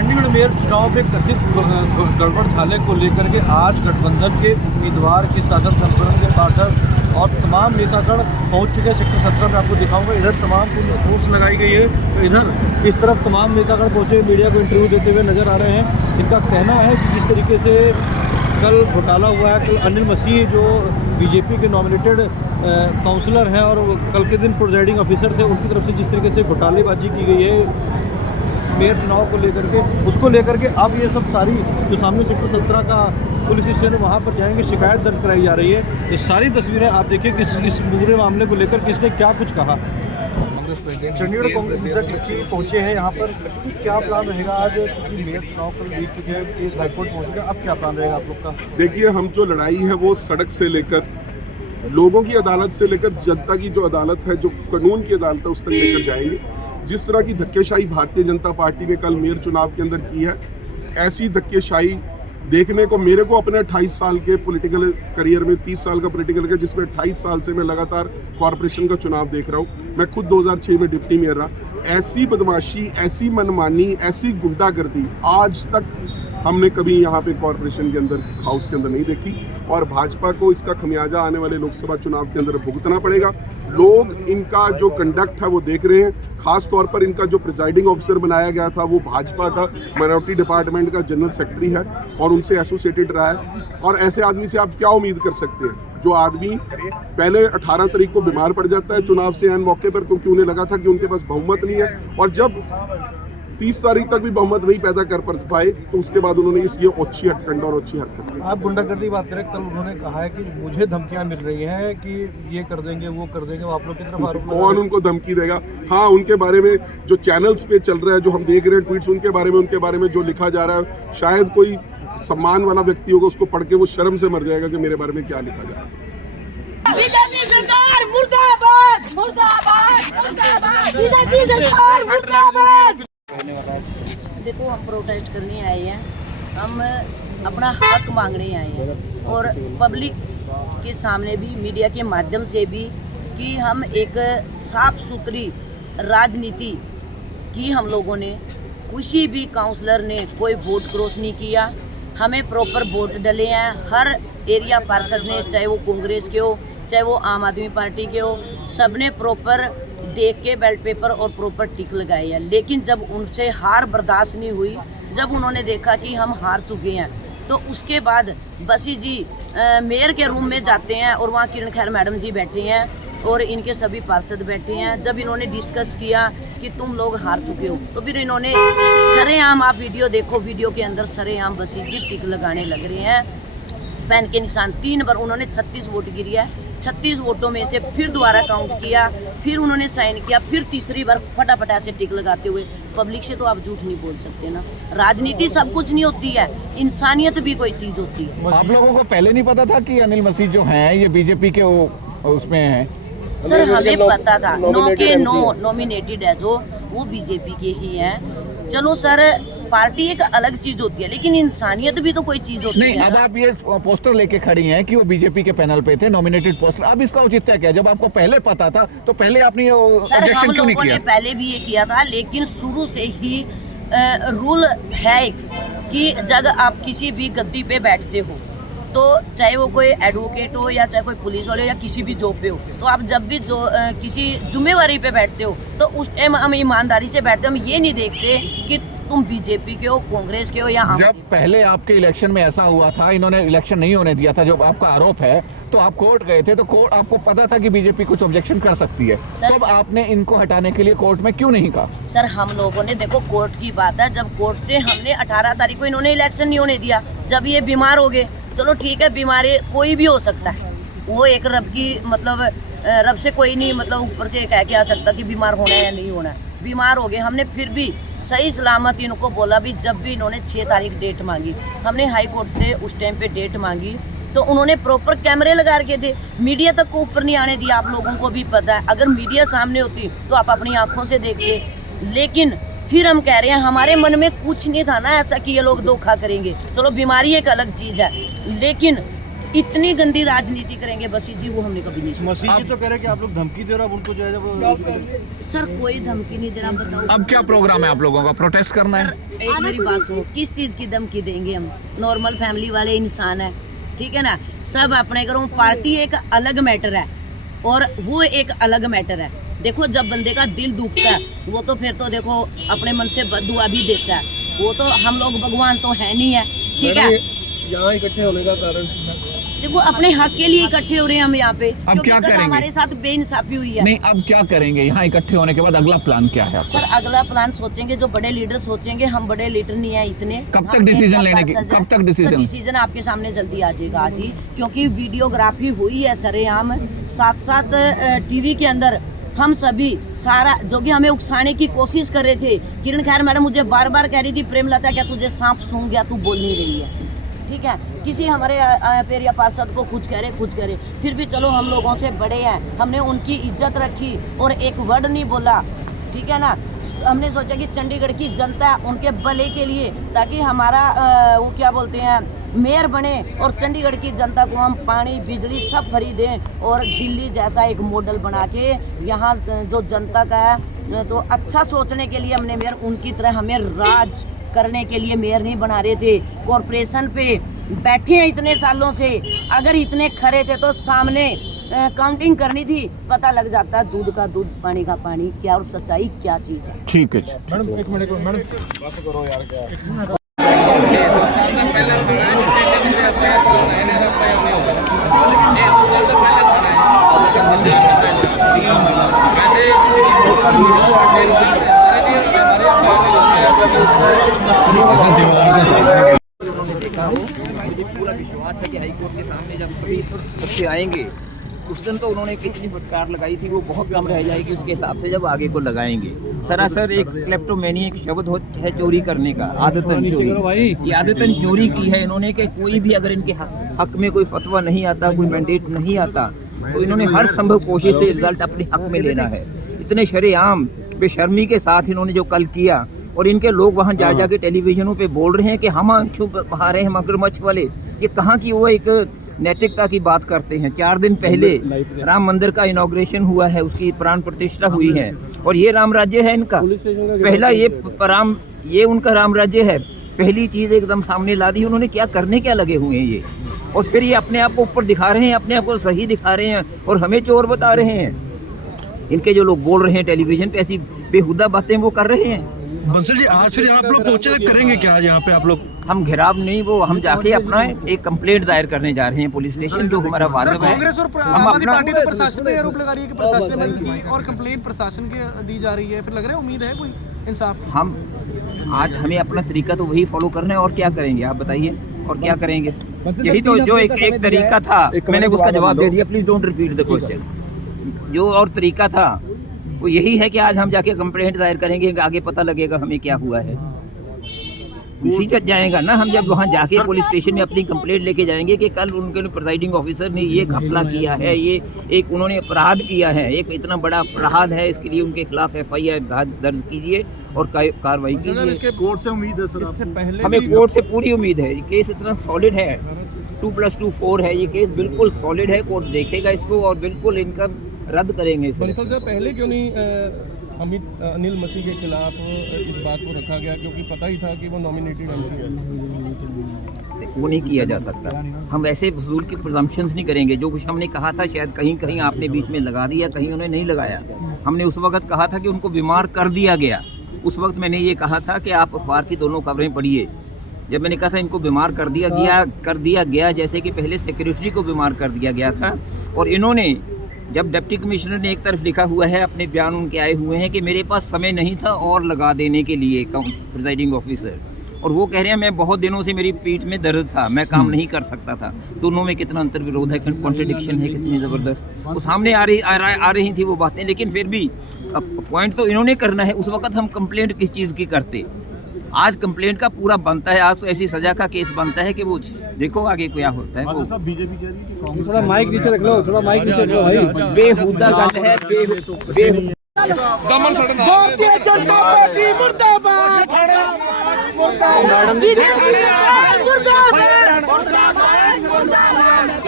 Chandigarh mayor चुनाव में कथित गड़बड़ घोटाले को लेकर के आज गठबंधन के उम्मीदवार की सागर संगठन के पार्षद और तमाम नेतागण पहुंच चुके हैं। सेक्टर 17 में आपको दिखाऊंगा, इधर तमाम फोर्स लगाई गई है, तो इधर इस तरफ तमाम नेतागण पहुंचे मीडिया को इंटरव्यू देते हुए नजर आ रहे हैं। इनका कहना है कि जिस तरीके से कल घोटाला हुआ है, कल अनिल मसीह जो बीजेपी के नॉमिनेटेड काउंसलर हैं और कल के दिन प्रिजाइडिंग ऑफिसर थे, उनकी तरफ से जिस तरीके से घोटालेबाजी की गई है मेयर चुनाव को लेकर के, उसको लेकर के अब ये सब सारी जो सामने सेक्टर 17 का पुलिस स्टेशन वहाँ पर जाएंगे, शिकायत दर्ज कराई जा रही है। ये सारी तस्वीरें आप देखिए कि इस पूरे मामले को लेकर किसने क्या कुछ कहा। चंडीगढ़ कांग्रेस पहुंचे हैं यहाँ पर, क्या प्लान रहेगा आज? चूंकि मेयर चुनाव कल बीत चुके हैं, केस हाईकोर्ट पहुँचेगा, अब क्या प्लान रहेगा आप लोग का? देखिए, हम जो लड़ाई है वो सड़क से लेकर लोगों की अदालत से लेकर जनता की जो अदालत है, जो कानून की अदालत है, उस तक लेकर जाएंगे। जिस तरह की धक्केशाही भारतीय जनता पार्टी ने कल मेयर चुनाव के अंदर की है, ऐसी धक्केशाही देखने को मेरे को अपने 28 साल के पॉलिटिकल करियर में, 30 साल का पॉलिटिकल करियर जिसमें 28 साल से मैं लगातार कॉरपोरेशन का चुनाव देख रहा हूँ। मैं खुद 2006 में डिप्टी मेयर रहा। ऐसी बदमाशी, ऐसी मनमानी, ऐसी गुंडागर्दी आज तक हमने कभी यहाँ पे कॉरपोरेशन के अंदर, हाउस के अंदर नहीं देखी, और भाजपा को इसका खमियाजा आने वाले लोकसभा चुनाव के अंदर भुगतना पड़ेगा। लोग इनका जो कंडक्ट है वो देख रहे हैं। खास तौर पर इनका जो प्रिजाइडिंग ऑफिसर बनाया गया था वो भाजपा का माइनॉरिटी डिपार्टमेंट का जनरल सेक्रेटरी है और उनसे एसोसिएटेड रहा है। और ऐसे आदमी से आप क्या उम्मीद कर सकते हैं, जो आदमी पहले 18 तारीख को बीमार पड़ जाता है चुनाव से एन मौके पर, क्योंकि उन्हें लगा था कि उनके पास बहुमत नहीं है, और जब 30 तारीख तक भी बहुमत नहीं पैदा कर पाए तो उसके बाद उन्होंने ये अच्छी हटकंड और अच्छी हरकत की। आप गुंडागर्दी बात करें, कल उन्होंने कहा है कि मुझे धमकियां मिल रही हैं कि ये कर देंगे, वो कर देंगे, वो आप लोग की तरफ आरोप। कौन उनको धमकी देगा? हाँ, उनके बारे में जो चैनल्स पे चल रहा है, जो हम देख रहे हैं ट्वीट्स, उनके बारे में जो लिखा जा रहा है, शायद कोई सम्मान वाला व्यक्ति होगा, उसको पढ़ के वो शर्म से मर जाएगा कि मेरे बारे में क्या लिखा जा रहा है। बीजेपी सरकार मुर्दाबाद, मुर्दाबाद, मुर्दाबाद, बीजेपी सरकार मुर्दाबाद। देखो, हम प्रोटेस्ट करने आए हैं, हम अपना हक मांगने आए हैं, और पब्लिक के सामने भी, मीडिया के माध्यम से भी, कि हम एक साफ सुथरी राजनीति की हम लोगों ने, किसी भी काउंसलर ने कोई वोट क्रॉस नहीं किया, हमें प्रॉपर वोट डले हैं। हर एरिया पार्षद ने, चाहे वो कांग्रेस के हो, चाहे वो आम आदमी पार्टी के हो, सबने प्रॉपर देख के बैलेट पेपर और प्रॉपर टिक लगाए हैं। लेकिन जब उनसे हार बर्दाश्त नहीं हुई, जब उन्होंने देखा कि हम हार चुके हैं, तो उसके बाद बसी जी मेयर के रूम में जाते हैं और वहाँ किरण खैर मैडम जी बैठे हैं और इनके सभी पार्षद बैठे हैं। जब इन्होंने डिस्कस किया कि तुम लोग हार चुके हो, तो फिर इन्होंने सरेआम, आप वीडियो देखो, वीडियो के अंदर सरेआम बसी जी टिक लगाने लग रहे हैं, पेन के निशान। 3 बार उन्होंने 36 वोट गिरी है, 36 वोटों में से फिर दोबारा काउंट किया, फिर उन्होंने साइन किया, फिर तीसरी बार फटाफट ऐसे टिक लगाते हुए। पब्लिक से तो आप झूठ नहीं बोल सकते ना। राजनीति सब कुछ नहीं होती है, इंसानियत भी कोई चीज होती है। आप लोगों को पहले नहीं पता था कि अनिल मसीह जो हैं ये बीजेपी के उसमें हैं? सर, हमें पता था, नो नॉमिनेटेड है जो, वो बीजेपी के ही हैं। चलो सर, पार्टी एक अलग चीज होती है, लेकिन इंसानियत भी तो कोई चीज होती है। अब आप ये पोस्टर लेके खड़ी हैं कि वो बीजेपी के पैनल पे थे, नॉमिनेटेड पोस्टर। अब इसका औचित्य क्या? जब आपको पहले पता था तो पहले आपने ऑब्जेक्शन क्यों नहीं किया? पहले भी ये किया था, लेकिन शुरू से ही रूल है कि जब आप किसी भी गद्दी पे बैठते हो, तो चाहे वो कोई एडवोकेट हो या चाहे कोई पुलिस वाले या किसी भी जॉब पे हो, तो आप जब भी किसी जिम्मेवारी पे बैठते हो, तो उस टाइम हम ईमानदारी से बैठते, हम ये नहीं देखते कि तुम बीजेपी के हो, कांग्रेस के हो या जब पहले आपके इलेक्शन में ऐसा हुआ था, इन्होंने इलेक्शन नहीं होने दिया था, जब आपका आरोप है, तो आप कोर्ट गए थे, तो कोर्ट, आपको पता था कि बीजेपी कुछ ऑब्जेक्शन कर सकती है, तब आपने इनको हटाने के लिए कोर्ट में क्यों नहीं कहा? सर, हम लोगों ने, देखो, कोर्ट की बात है, जब कोर्ट से हमने 18 तारीख को इन्होंने इलेक्शन नहीं होने दिया, जब ये बीमार हो गए, चलो ठीक है, बीमारी कोई भी हो सकता है, वो एक रब की, मतलब रब से कोई नहीं, मतलब ऊपर से कह के आ सकता कि बीमार होना है या नहीं होना है। बीमार हो गए, हमने फिर भी सही सलामत इनको बोला भी। जब भी इन्होंने 6 तारीख डेट मांगी, हमने हाई कोर्ट से उस टाइम पे डेट मांगी, तो उन्होंने प्रॉपर कैमरे लगा रखे थे, मीडिया तक को ऊपर नहीं आने दिया। आप लोगों को भी पता है, अगर मीडिया सामने होती तो आप अपनी आंखों से देखते। लेकिन फिर हम कह रहे हैं, हमारे मन में कुछ नहीं था ना ऐसा कि ये लोग धोखा करेंगे। चलो, बीमारी एक अलग चीज़ है, लेकिन इतनी गंदी राजनीति करेंगे बसी जी, वो हमने कभी नहीं सुना। मसीह जी तो कह रहे कि आप लोग धमकी दे रहे हो, अब उनको जो है वो सर कोई धमकी नहीं दे रहा, बताओ अब क्या प्रोग्राम है आप लोगों का? प्रोटेस्ट करना है? एक मेरी बात सुनो, किस चीज की धमकी देंगे हम? नॉर्मल फैमिली वाले इंसान है, ठीक है ना, सब अपने घरों। पार्टी एक अलग मैटर है और वो एक अलग मैटर है। देखो जब बंदे का दिल दुखता है वो तो फिर तो देखो अपने मन से बददुआ भी देता है, वो तो हम लोग भगवान तो है नहीं है, ठीक है। यहाँ इकट्ठे होने का कारण देखो अपने हक के लिए इकट्ठे हो रहे हैं हम यहाँ पे, अब क्योंकि क्या कल करेंगे? हमारे साथ बेइंसाफी हुई है। नहीं, अब क्या करेंगे? यहाँ इकट्ठे होने के बाद अगला प्लान क्या है आपका? सर अगला प्लान सोचेंगे, जो बड़े लीडर सोचेंगे, हम बड़े लीडर नहीं है इतने। कब तक हम डिसीजन एक लेने की? पर्सन कब तक है। डिसीजन? सर, डिसीजन आपके सामने जल्दी आ जाएगा आज ही, क्योंकि वीडियोग्राफी हुई है सरेआम, साथ साथ टीवी के अंदर हम सभी सारा जो कि हमें उकसाने की कोशिश कर रहे थे। किरण खैर मैडम मुझे बार बार कह रही थी, प्रेमलता क्या तुझे सांप सूंघ गया, तू बोल नहीं रही है, ठीक है। किसी हमारे पेरिया पार्षद को कुछ कह रहे, फिर भी चलो हम लोगों से बड़े हैं, हमने उनकी इज्जत रखी और एक वर्ड नहीं बोला, ठीक है ना। हमने सोचा कि चंडीगढ़ की जनता उनके भले के लिए, ताकि हमारा वो क्या बोलते हैं मेयर बने और चंडीगढ़ की जनता को हम पानी बिजली सब फ्री दें और दिल्ली जैसा एक मॉडल बना के यहाँ जो जनता का है तो अच्छा सोचने के लिए हमने मेयर उनकी तरह हमें राज करने के लिए मेयर नहीं बना रहे थे। कॉरपोरेशन पे बैठे हैं इतने सालों से, अगर इतने खरे थे तो सामने काउंटिंग करनी थी, पता लग जाता दूध का दूध पानी का पानी क्या और सच्चाई क्या चीज है। ठीक है मैडम एक मिनट मैडम बात करो यार क्या मुझे पूरा विश्वास है कि हाईकोर्ट के सामने जब सभी तथ्य आएंगे उस दिन तो उन्होंने कितनी फटकार लगाई थी वो बहुत कम रह जाएगी उसके हिसाब से जब आगे को लगाएंगे। सरासर एक क्लेप्टोमेनिया शब्द है चोरी करने का, आदतन चोरी। ये आदतन चोरी की है इन्होंने कि कोई भी अगर इनके हक में कोई फतवा नहीं आता, कोई मैंडेट नहीं आता, तो इन्होंने हर संभव कोशिश से रिजल्ट अपने हक में लेना है। इतने शरेआम बेशर्मी के साथ इन्होंने जो कल किया और इनके लोग वहाँ जा जाके टेलीविजनों पे बोल रहे हैं कि हम आंसू बहा रहे हैं मगरमच्छ वाले, ये कहाँ की वो एक नैतिकता की बात करते हैं। 4 दिन पहले राम मंदिर का इनॉग्रेशन हुआ है, उसकी प्राण प्रतिष्ठा हुई है और ये राम राज्य है इनका पहला, ये उनका राम राज्य है। पहली चीज एकदम सामने ला दी उन्होंने, क्या करने क्या लगे हुए हैं ये, और फिर ये अपने आप को ऊपर दिखा रहे हैं, अपने आप को सही दिखा रहे हैं और हमें चोर बता रहे हैं। इनके जो लोग बोल रहे हैं टेलीविजन पे ऐसी बेहुदा बातें वो कर रहे हैं। बंसल जी आज फिर आप लोग पहुंचे करेंगे क्या आज यहाँ पे आप लोग? हम घेराव नहीं, वो हम जाके अपना एक कंप्लेंट दायर करने जा रहे हैं पुलिस स्टेशन, जो हमारा वादा है। कांग्रेस और हम अपना पार्टी तो प्रशासन पे आरोप लगा रही है कि प्रशासन ने मदद की और कंप्लेंट प्रशासन की दी जा रही है, फिर लग रहा है उम्मीद है कोई इंसाफ? हम आज हमें अपना तरीका तो वही फॉलो करना है और क्या करेंगे आप बताइए, और क्या करेंगे? यही तो जो एक तरीका था, मैंने उसका जवाब दे दिया, please don't repeat the question. जो और तरीका था वो यही है कि आज हम जाके कंप्लेंट दायर करेंगे, आगे पता लगेगा हमें क्या हुआ है, उसी से जाएगा ना। हम जब वहाँ जाके पुलिस स्टेशन में अपनी कंप्लेंट लेके जाएंगे कि कल उनके प्रिजाइडिंग ऑफिसर ने ये घपला किया है, ये एक उन्होंने अपराध किया है, एक इतना बड़ा अपराध है, इसके लिए उनके खिलाफ FIR दर्ज कीजिए और कार्रवाई कीजिए। कोर्ट से उम्मीद है सर इससे पहले हमें कोर्ट से पूरी उम्मीद है, ये केस इतना सॉलिड है, 2+2 4 है, ये केस बिल्कुल सॉलिड है, कोर्ट देखेगा इसको और बिल्कुल इनका रद्द करेंगे इसे। बंसल साहब पहले क्यों नहीं अनिल मसीह के खिलाफ इस बात को रखा गया, क्योंकि पता ही था कि वो नॉमिनेटेड MC है। वो नहीं किया जा सकता, हम ऐसे फजूल की प्रिजम्पशंस नहीं करेंगे। जो कुछ हमने कहा था शायद कहीं कहीं आपने बीच में लगा दिया, कहीं उन्होंने नहीं लगाया। हमने उस वक्त कहा था कि उनको बीमार कर दिया गया, उस वक्त मैंने ये कहा था कि आप अखबार की दोनों खबरें पढ़िए। जब मैंने कहा था इनको बीमार कर दिया गया जैसे कि पहले सेक्रेटरी को बीमार कर दिया गया था, और इन्होंने जब डिप्टी कमिश्नर ने एक तरफ लिखा हुआ है, अपने बयान उनके आए हुए हैं कि मेरे पास समय नहीं था और लगा देने के लिए प्रिजाइडिंग ऑफिसर, और वो कह रहे हैं मैं बहुत दिनों से मेरी पीठ में दर्द था, मैं काम नहीं कर सकता था। दोनों में कितना अंतर विरोध है, कॉन्ट्रडिक्शन है, कितनी ज़बरदस्त वो सामने आ रही थी वो बातें। लेकिन फिर भी पॉइंट तो इन्होंने करना है। उस वक्त हम कंप्लेंट किस चीज़ की करते, आज कंप्लेंट का पूरा बनता है, आज तो ऐसी सजा का केस बनता है कि वो देखो आगे क्या होता है। वो बीजेपी कह रही है कि कांग्रेस थोड़ा माइक नीचे रख लो, थोड़ा माइक नीचे रख लो भाई। बेहुदा गल है, दमन सड़न भारतीय जनता पार्टी मुर्दाबाद, मुर्दाबाद, मुर्दाबाद, मुर्दाबाद, मुर्दाबाद।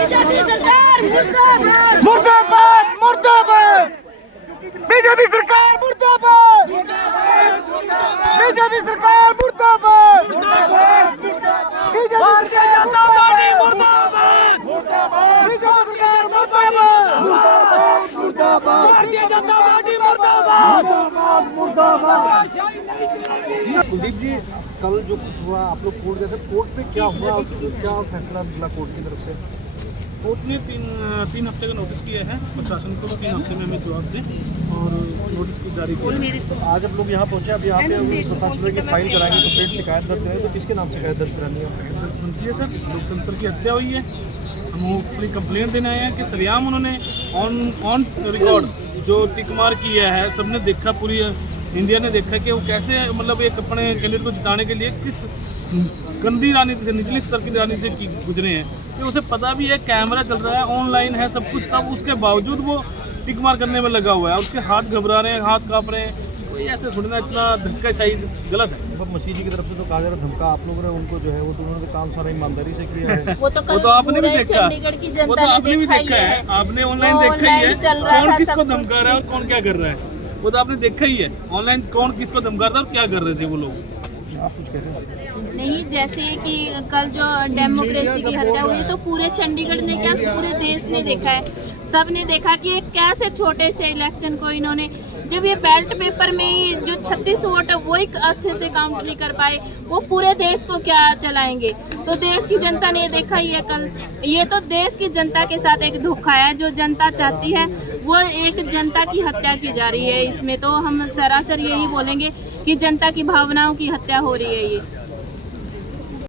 बीजेपी सरकार मुर्दाबाद मुर्दाबाद मुर्दाबाद बीजेपी सरकार मुर्दाबाद बीजेपी सरकार मुर्दाबाद भारतीय जनता पार्टी मुर्दाबाद बीजेपी सरकार मुर्दाबाद भारतीय जनता पार्टी मुर्दाबाद कुलदीप जी, कल जो कुछ हुआ आप लोग कोर्ट गए थे, कोर्ट पे क्या हुआ, क्या फैसला निकला कोर्ट की तरफ से? कोर्ट ने तीन हफ्ते का नोटिस किया है प्रशासन को, 3 हफ्ते में हमें जवाब दें और नोटिस की जारी की। आज आप लोग यहाँ पहुँचे, अब यहाँ पे 27 रुपये की फाइन कराएंगे, कंप्लेंट शिकायत दर्ज कराएंगे, तो किसके नाम शिकायत दर्ज करानी है? बनती है सर, लोकतंत्र की हत्या हुई है। हम अपनी कंप्लेंट देने आए हैं कि सरेआम उन्होंने ऑन रिकॉर्ड जो टिक मार किया है, सबने देखा, पूरी इंडिया ने देखा कि वो कैसे मतलब एक अपने कैंडिडेट को जिताने के लिए किस गंदी राजनीति से, निचली स्तर की राजनीति से गुजरे हैं कि उसे पता भी है कैमरा चल रहा है, ऑनलाइन है सब कुछ, तब उसके बावजूद वो टिक मार करने में लगा हुआ है। उसके हाथ घबरा रहे हैं, हाथ काँप रहे हैं। कोई ऐसे थोड़ी ना, इतना धक्काशाही गलत है। मतलब मसीह जी की तरफ से तो कहा जा रहा धमका आप लोगों ने उनको जो है वो तो उन्होंने काम सारा ईमानदारी से किया है। वो तो आपने भी देखा, चंडीगढ़ की वो जनता तो आपने भी देखा है, आपने ऑनलाइन देखा ही है कौन किसको धमका रहा है और कौन क्या कर रहा है। वो तो आपने देखा ही है ऑनलाइन कौन किसको धमका रहा था और क्या कर रहे थे वो लोग। आप कुछ कह रहे हैं? नहीं, जैसे कि कल जो डेमोक्रेसी की हत्या हुई तो पूरे चंडीगढ़ ने क्या, पूरे देश ने देखा है, सब ने देखा कि एक कैसे छोटे से इलेक्शन को इन्होंने, जब ये बैलेट पेपर में ही जो 36 वोट है वो एक अच्छे से काउंट नहीं कर पाए, वो पूरे देश को क्या चलाएंगे। तो देश की जनता ने देखा ही है कल, ये तो देश की जनता के साथ एक धोखा है। जो जनता चाहती है वो एक जनता की हत्या की जा रही है। इसमें तो हम सरासर यही बोलेंगे कि जनता की भावनाओं की हत्या हो रही है ये।